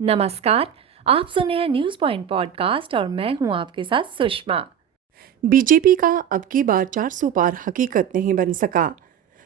नमस्कार। आप सुन रहे हैं न्यूज पॉइंट पॉडकास्ट और मैं हूं आपके साथ सुषमा। बीजेपी का अब की बार 400 पार हकीकत नहीं बन सका,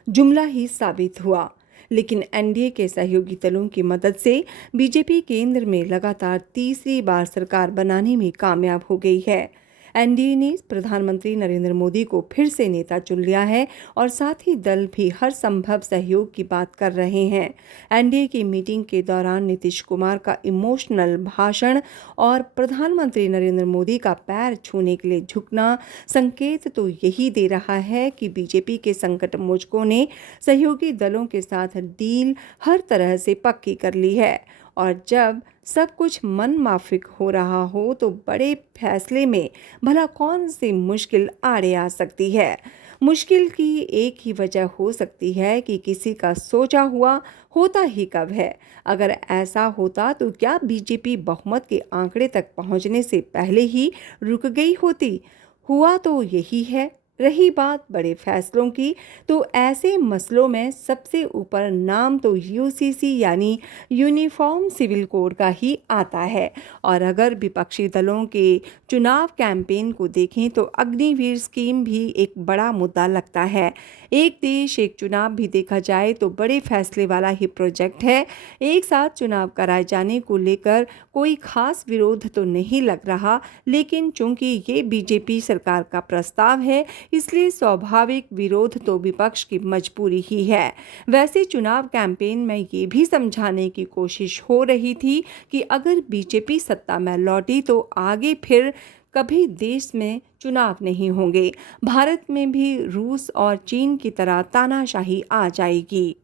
जुमला ही साबित हुआ। लेकिन एनडीए के सहयोगी दलों की मदद से बीजेपी केंद्र में लगातार तीसरी बार सरकार बनाने में कामयाब हो गई है। एनडीए ने प्रधानमंत्री नरेंद्र मोदी को फिर से नेता चुन लिया है और साथ ही दल भी हर संभव सहयोग की बात कर रहे हैं। एनडीए की मीटिंग के दौरान नीतीश कुमार का इमोशनल भाषण और प्रधानमंत्री नरेंद्र मोदी का पैर छूने के लिए झुकना संकेत तो यही दे रहा है कि बीजेपी के संकट मोचकों ने सहयोगी दलों के साथ डील हर तरह से पक्की कर ली है। और जब सब कुछ मन माफिक हो रहा हो तो बड़े फैसले में भला कौन सी मुश्किल आड़े आ सकती है। मुश्किल की एक ही वजह हो सकती है कि किसी का सोचा हुआ होता ही कब है। अगर ऐसा होता तो क्या बीजेपी बहुमत के आंकड़े तक पहुंचने से पहले ही रुक गई होती? हुआ तो यही है। रही बात बड़े फैसलों की, तो ऐसे मसलों में सबसे ऊपर नाम तो यूसीसी यानी यूनिफॉर्म सिविल कोड का ही आता है। और अगर विपक्षी दलों के चुनाव कैंपेन को देखें तो अग्निवीर स्कीम भी एक बड़ा मुद्दा लगता है। एक देश एक चुनाव भी देखा जाए तो बड़े फैसले वाला ही प्रोजेक्ट है। एक साथ चुनाव कराए जाने को लेकर कोई खास विरोध तो नहीं लग रहा, लेकिन चूंकि ये बीजेपी सरकार का प्रस्ताव है इसलिए स्वाभाविक विरोध तो विपक्ष की मजबूरी ही है। वैसे चुनाव कैंपेन में ये भी समझाने की कोशिश हो रही थी कि अगर बीजेपी सत्ता में लौटी तो आगे फिर कभी देश में चुनाव नहीं होंगे। भारत में भी रूस और चीन की तरह तानाशाही आ जाएगी।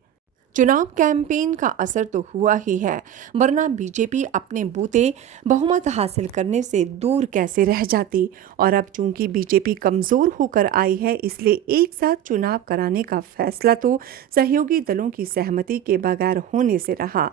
चुनाव कैंपेन का असर तो हुआ ही है, वरना बीजेपी अपने बूते बहुमत हासिल करने से दूर कैसे रह जाती। और अब चूंकि बीजेपी कमजोर होकर आई है इसलिए एक साथ चुनाव कराने का फैसला तो सहयोगी दलों की सहमति के बगैर होने से रहा।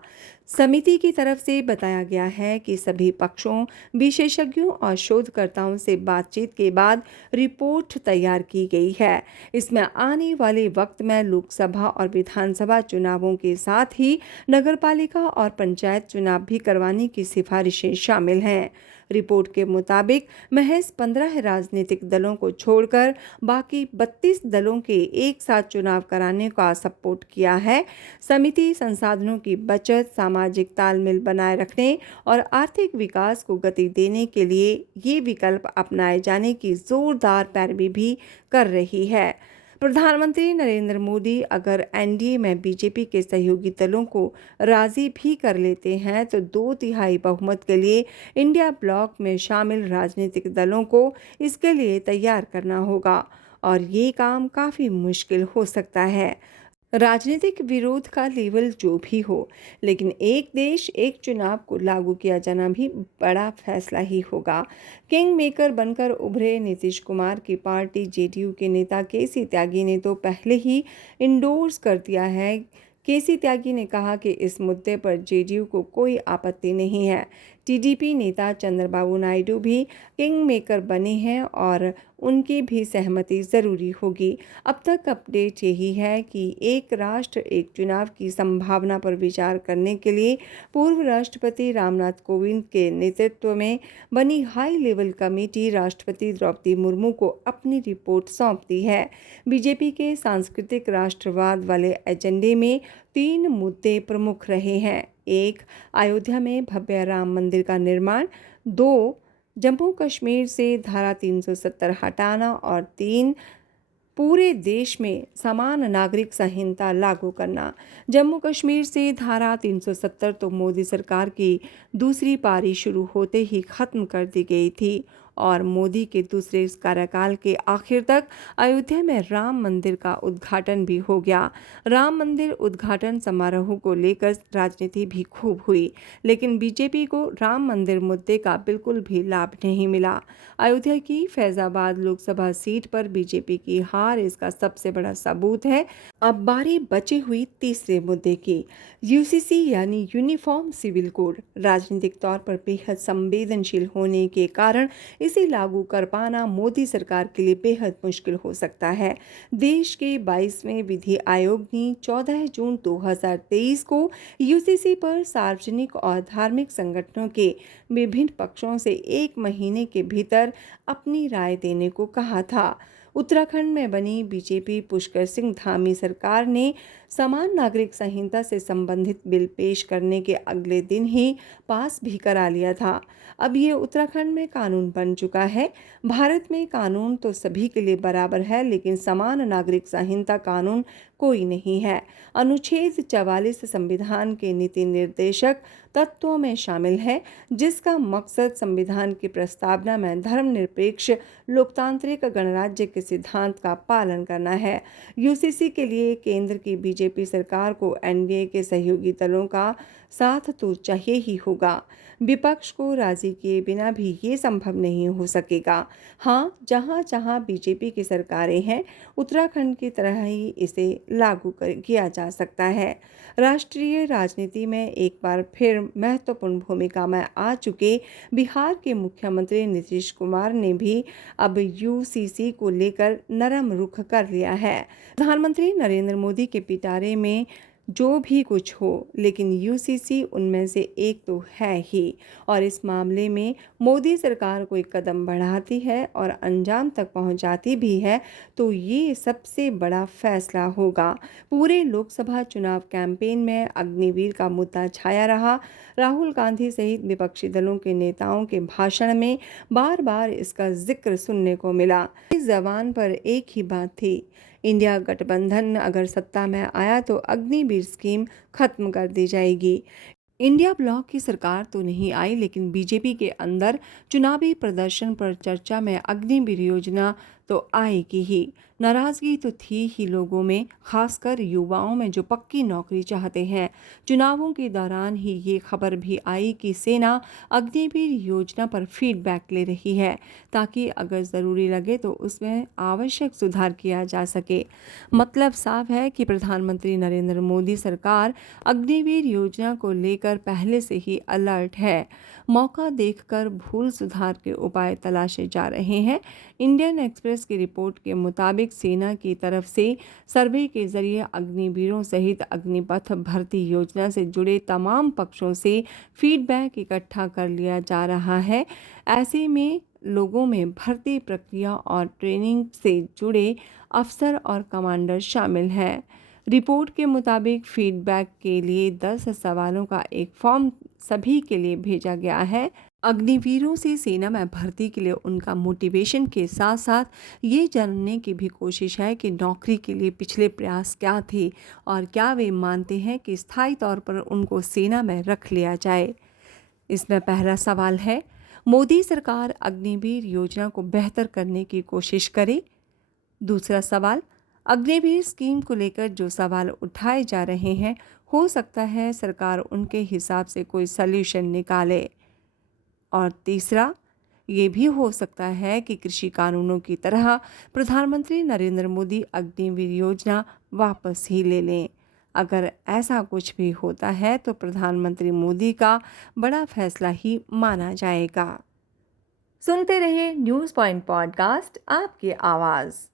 समिति की तरफ से बताया गया है कि सभी पक्षों, विशेषज्ञों और शोधकर्ताओं से बातचीत के बाद रिपोर्ट तैयार की गई है। इसमें आने वाले वक्त में लोकसभा और विधानसभा चुनावों के साथ ही नगरपालिका और पंचायत चुनाव भी करवाने की सिफारिशें शामिल हैं। रिपोर्ट के मुताबिक महज 15 राजनीतिक दलों को छोड़कर बाकी 32 दलों के एक साथ चुनाव कराने का सपोर्ट किया है। समिति संसाधनों की बचत, सामाजिक तालमेल बनाए रखने और आर्थिक विकास को गति देने के लिए ये विकल्प अपनाए जाने की जोरदार पैरवी भी कर रही है। प्रधानमंत्री नरेंद्र मोदी अगर एनडीए में बीजेपी के सहयोगी दलों को राजी भी कर लेते हैं तो 2/3 बहुमत के लिए इंडिया ब्लॉक में शामिल राजनीतिक दलों को इसके लिए तैयार करना होगा और ये काम काफ़ी मुश्किल हो सकता है। राजनीतिक विरोध का लेवल जो भी हो, लेकिन एक देश एक चुनाव को लागू किया जाना भी बड़ा फैसला ही होगा। किंग मेकर बनकर उभरे नीतीश कुमार की पार्टी जेडीयू के नेता केसी त्यागी ने तो पहले ही इंडोर्स कर दिया है। केसी त्यागी ने कहा कि इस मुद्दे पर जेडीयू को कोई आपत्ति नहीं है। टीडीपी नेता चंद्रबाबू नायडू भी किंग मेकर बने हैं और उनकी भी सहमति ज़रूरी होगी। अब तक अपडेट यही है कि एक राष्ट्र एक चुनाव की संभावना पर विचार करने के लिए पूर्व राष्ट्रपति रामनाथ कोविंद के नेतृत्व में बनी हाई लेवल कमेटी राष्ट्रपति द्रौपदी मुर्मू को अपनी रिपोर्ट सौंप दी है। बीजेपी के सांस्कृतिक राष्ट्रवाद वाले एजेंडे में 3 मुद्दे प्रमुख रहे हैं। 1, अयोध्या में भव्य राम मंदिर का निर्माण। 2, जम्मू कश्मीर से धारा 370 हटाना। और 3, पूरे देश में समान नागरिक संहिता लागू करना। जम्मू कश्मीर से धारा 370 तो मोदी सरकार की दूसरी पारी शुरू होते ही खत्म कर दी गई थी और मोदी के दूसरे इस कार्यकाल के आखिर तक अयोध्या में राम मंदिर का उद्घाटन भी हो गया। राम मंदिर उद्घाटन समारोह को लेकर राजनीति भी खूब हुई, लेकिन बीजेपी को राम मंदिर मुद्दे का बिल्कुल भी लाभ नहीं मिला। अयोध्या की फैजाबाद लोकसभा सीट पर बीजेपी की हार इसका सबसे बड़ा सबूत है। अब बारी बची हुई तीसरे मुद्दे की। यूसीसी यानी यूनिफॉर्म सिविल कोड राजनीतिक तौर पर बेहद संवेदनशील होने के कारण इसे लागू कर पाना मोदी सरकार के लिए बेहद मुश्किल हो सकता है। देश के 22वें विधि आयोग ने 14 जून 2023 को यूसीसी पर सार्वजनिक और धार्मिक संगठनों के विभिन्न पक्षों से 1 महीने के भीतर अपनी राय देने को कहा था। उत्तराखंड में बनी बीजेपी पुष्कर सिंह धामी सरकार ने समान नागरिक संहिता से संबंधित बिल पेश करने के अगले दिन ही पास भी करा लिया था। अब ये उत्तराखंड में कानून बन चुका है। भारत में कानून तो सभी के लिए बराबर है, लेकिन समान नागरिक संहिता कानून कोई नहीं है। अनुच्छेद 44 संविधान के नीति निर्देशक तत्वों में शामिल है, जिसका मकसद संविधान की प्रस्तावना में धर्मनिरपेक्ष लोकतांत्रिक गणराज्य के सिद्धांत का पालन करना है। यूसीसी के लिए केंद्र की बीजेपी सरकार को एनडीए के सहयोगी दलों का साथ तो चाहिए ही होगा। विपक्ष को राजी किए बिना भी ये संभव नहीं हो सकेगा। हाँ, जहाँ जहाँ बीजेपी की सरकारें हैं, उत्तराखंड की तरह ही इसे लागू किया जा सकता है। राष्ट्रीय राजनीति में एक बार फिर महत्वपूर्ण भूमिका में आ चुके बिहार के मुख्यमंत्री नीतीश कुमार ने भी अब यूसीसी को लेकर नरम रुख कर लिया है। प्रधानमंत्री नरेंद्र मोदी के पिटारे में जो भी कुछ हो, लेकिन यूसीसी उनमें से एक तो है ही, और इस मामले में मोदी सरकार कोई कदम बढ़ाती है और अंजाम तक पहुंचाती भी है तो ये सबसे बड़ा फैसला होगा। पूरे लोकसभा चुनाव कैंपेन में अग्निवीर का मुद्दा छाया रहा। राहुल गांधी सहित विपक्षी दलों के नेताओं के भाषण में बार बार इसका जिक्र सुनने को मिला। इस जबान पर एक ही बात थी, इंडिया गठबंधन अगर सत्ता में आया तो अग्निवीर स्कीम खत्म कर दी जाएगी। इंडिया ब्लॉक की सरकार तो नहीं आई, लेकिन बीजेपी के अंदर चुनावी प्रदर्शन पर चर्चा में अग्निवीर योजना तो आएगी ही। नाराजगी तो थी ही लोगों में, खासकर युवाओं में जो पक्की नौकरी चाहते हैं। चुनावों के दौरान ही ये खबर भी आई कि सेना अग्निवीर योजना पर फीडबैक ले रही है, ताकि अगर ज़रूरी लगे तो उसमें आवश्यक सुधार किया जा सके। मतलब साफ है कि प्रधानमंत्री नरेंद्र मोदी सरकार अग्निवीर योजना को लेकर पहले से ही अलर्ट है। मौका देखकर भूल सुधार के उपाय तलाशे जा रहे हैं। इंडियन एक्सप्रेस की रिपोर्ट के मुताबिक सेना की तरफ से सर्वे के जरिए अग्निवीरों सहित अग्निपथ भर्ती योजना से जुड़े तमाम पक्षों से फीडबैक इकट्ठा कर लिया जा रहा है। ऐसे में लोगों में भर्ती प्रक्रिया और ट्रेनिंग से जुड़े अफसर और कमांडर शामिल हैं। रिपोर्ट के मुताबिक फीडबैक के लिए 10 सवालों का एक फॉर्म सभी के लिए भेजा गया है। अग्निवीरों से सेना में भर्ती के लिए उनका मोटिवेशन के साथ साथ ये जानने की भी कोशिश है कि नौकरी के लिए पिछले प्रयास क्या थे और क्या वे मानते हैं कि स्थायी तौर पर उनको सेना में रख लिया जाए। इसमें पहला सवाल है, मोदी सरकार अग्निवीर योजना को बेहतर करने की कोशिश करे। दूसरा सवाल, अग्निवीर स्कीम को लेकर जो सवाल उठाए जा रहे हैं, हो सकता है सरकार उनके हिसाब से कोई सल्यूशन निकाले। और तीसरा, ये भी हो सकता है कि कृषि कानूनों की तरह प्रधानमंत्री नरेंद्र मोदी अग्निवीर योजना वापस ही ले लें। अगर ऐसा कुछ भी होता है तो प्रधानमंत्री मोदी का बड़ा फैसला ही माना जाएगा। सुनते रहिए न्यूज़ पॉइंट पॉडकास्ट, आपकी आवाज़।